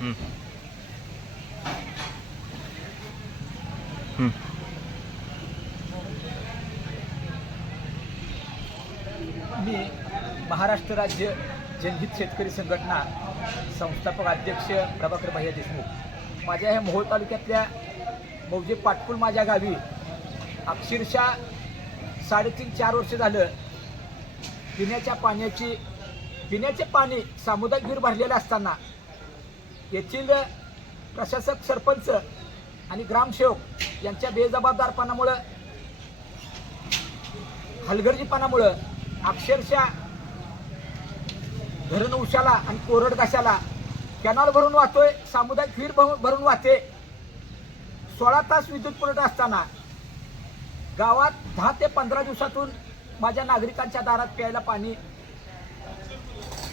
हं. हं. मी महाराष्ट्र राज्य जनहित शेतकरी संघटना संस्थापक अध्यक्ष प्रभाकर भैया देशमुख. माझ्या ह्या मोहोळ तालुक्यातल्या मौजे पाटकुल माझ्या गावी अक्षरशः 3.5-4 वर्ष झालं पिण्याचे पाणी सामुदायिक विहीर भरलेलं असताना येथील प्रशासक, सरपंच आणि ग्रामसेवक यांच्या बेजबाबदारपणामुळं, हलगर्जीपणामुळं अक्षरशः धरण उशाला आणि कोरड घाशाला कॅनॉल भरून वाहतोय, सामुदायिक विहीर भरून वाहते. 16 तास विद्युत पुरवठा असताना गावात 10 ते 15 दिवसातून माझ्या नागरिकांच्या दारात प्यायला पाणी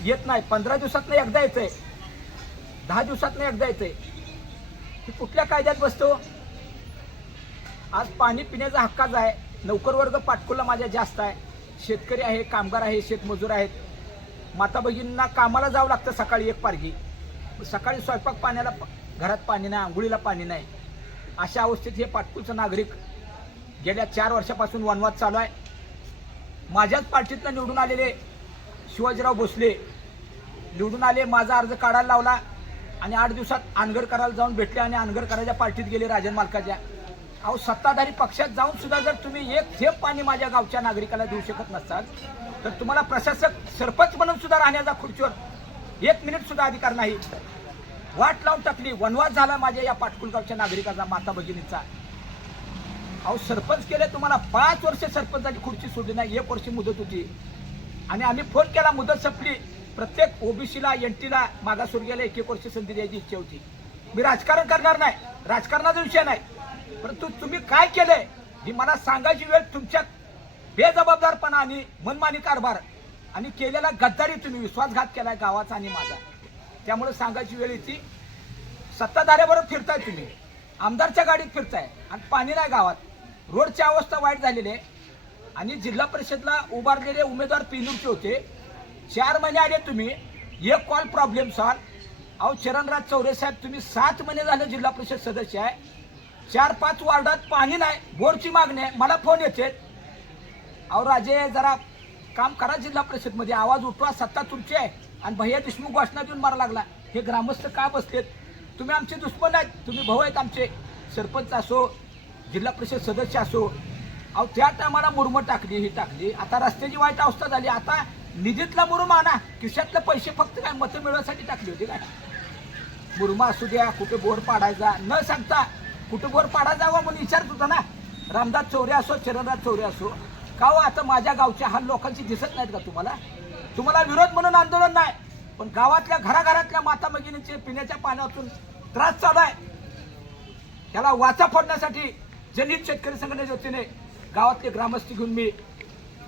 येत नाही. 15 दिवसातनं एकदा येतंय, 10 दिवसातनं एकदा येतंय. ही कुठल्या कायद्यात बसतो? आज पाणी पिण्याचा हक्काच आहे. नोकर वर्ग पाटकुला माझ्या जास्त आहे. शेतकरी आहे, कामगार आहे, शेतमजूर आहेत. माता भगिनींना कामाला जावं लागतं सकाळी एक पारगी. सकाळी स्वयंपाक पाण्याला घरात पाणी नाही, आंघोळीला पाणी नाही. अशा अवस्थेत हे पाटकुलचं नागरिक गेल्या 4 वर्षापासून वनवाद चालू आहे. माझ्याच पार्टीतनं निवडून आलेले शिवाजीराव भोसले निवडून आले, माझा अर्ज काढायला लावला आणि 8 दिवसात अनगड करायला जाऊन भेटले आणि अनगड करायच्या पार्टीत गेले राजन मालकाच्या. अहो, सत्ताधारी पक्षात जाऊन सुद्धा जर तुम्ही एक थेंब पाणी माझ्या गावच्या नागरिकाला देऊ शकत नसाल तर तुम्हाला प्रशासक, सरपंच म्हणून सुद्धा राहण्याचा खुर्चीवर 1 मिनिट सुद्धा अधिकार नाही. वाट लावून टाकली. वनवास झाला माझ्या या पाटकुल गावच्या नागरिकाचा, माता भगिनीचा. अहो, सरपंच केले तुम्हाला 5 वर्ष सरपंचाची खुर्ची सोडली नाही. 1 वर्ष मुदत होती आणि आम्ही फोन केला, मुदत संपली. प्रत्येक ओबीसीला, एनटीला, मागासवर्गीयाला 1-1 वर्ष संधी द्यायची इच्छा होती. मी राजकारण करणार नाही, राजकारणाचा विषय नाही, परंतु तुम्ही काय केलंय ही मला सांगायची वेळ तुमच्या बेजबाबदारपणा आणि मनमानी कारभार आणि केलेला गद्दारी, तुम्ही विश्वासघात केलाय गावाचा आणि माझा. त्यामुळे सांगायची वेळ येते. सत्ताधाऱ्याबरोबर फिरताय तुम्ही, आमदारच्या गाडीत फिरताय आणि पाणी नाही गावात. रोडची अवस्था वाईट झालेली आहे आणि जिल्हा परिषदला उभारलेले उमेदवार पिनूरचे होते. 4 महिने आले तुम्ही, 1 कॉल प्रॉब्लेम सॉल्व. अहो, चरणराज चौरे साहेब, तुम्ही 7 महिने झाले जिल्हा परिषद सदस्य आहे. 4-5 वार्डात पाणी नाही, बोरची मागणी आहे. मला फोन येते, अहो राजे जरा काम करा जिल्हा परिषदमध्ये, आवाज उठवा, सत्ता तुमची आहे. आणि भैया देशमुख घोषणा देऊन मारा लागला. हे ग्रामस्थ का बसलेत? तुम्ही आमचे दुश्मन आहेत, तुम्ही भाऊ आहेत आमचे. सरपंच असो, जिल्हा परिषद सदस्य असो. अहो, त्या टायमाला मुरुम टाकली, ही टाकली. आता रस्त्याची वाईट अवस्था झाली. आता निधीतला मुरुम आणा, खिशातले पैसे फक्त काय मतं मिळवण्यासाठी टाकली होती काय? मुरुम असू द्या, कुठे बोर पाडायचा न सांगता कुठे बोर पाडायचा जावा म्हणून विचारत होता ना. रामदास चौरे असो, चरणराज चौरे असो. का हो, आता माझ्या गावच्या हाल लोकांची दिसत नाहीत का तुम्हाला? तुम्हाला विरोध म्हणून आंदोलन नाही, पण गावातल्या घराघरातल्या माता भगिनींचे पिण्याच्या पाण्यातून त्रास चालू आहे. त्याला वाचा फोडण्यासाठी जनहित शेतकरी संघटनेच्या वतीने गावातले ग्रामस्थ घेऊन मी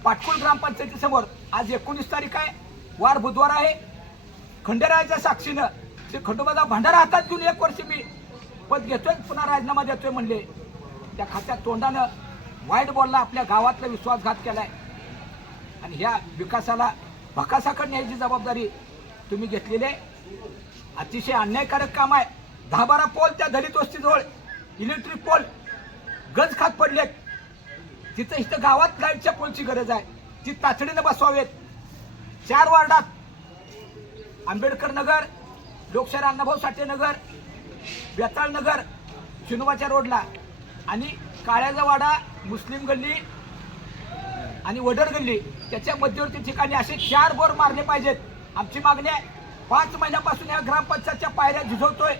पाटकुल ग्रामपंचायतीसमोर, आज 19 तारीख आहे, वार बुधवार आहे, खंडेरायाच्या साक्षीनं ते खंडोबाचा भंडारा हातात घेऊन 1 वर्ष मी पद घेतोय, पुन्हा राजीनामा देतोय म्हणले. त्या खात्यात तोंडानं वाईट बोलला, आपल्या गावातला विश्वासघात केलाय आणि ह्या विकासाला भकासाकडे न्यायची जबाबदारी तुम्ही घेतलेली आहे. अतिशय अन्यायकारक काम आहे. 10-12 पोल त्या दलित वस्तीजवळ, इलेक्ट्रिक पोल गंज खात पडलेत. तिथं इथं गावात लाईटच्या पोलची गरज आहे, ती तातडीनं बसवावेत. 4 वार्डात आंबेडकर नगर, लोकशाहीर अण्णाभाऊ साठे नगर, बेताळ नगर, शिनोबाच्या रोडला आणि काळ्याचा वाडा, मुस्लिम गल्ली आणि वडर गल्ली, त्याच्या मध्यवर्ती ठिकाणी असे 4 बोर मारले पाहिजेत. आमची मागणी आहे. 5 महिन्यापासून या ग्रामपंचायतच्या पायऱ्या झिजवतोय.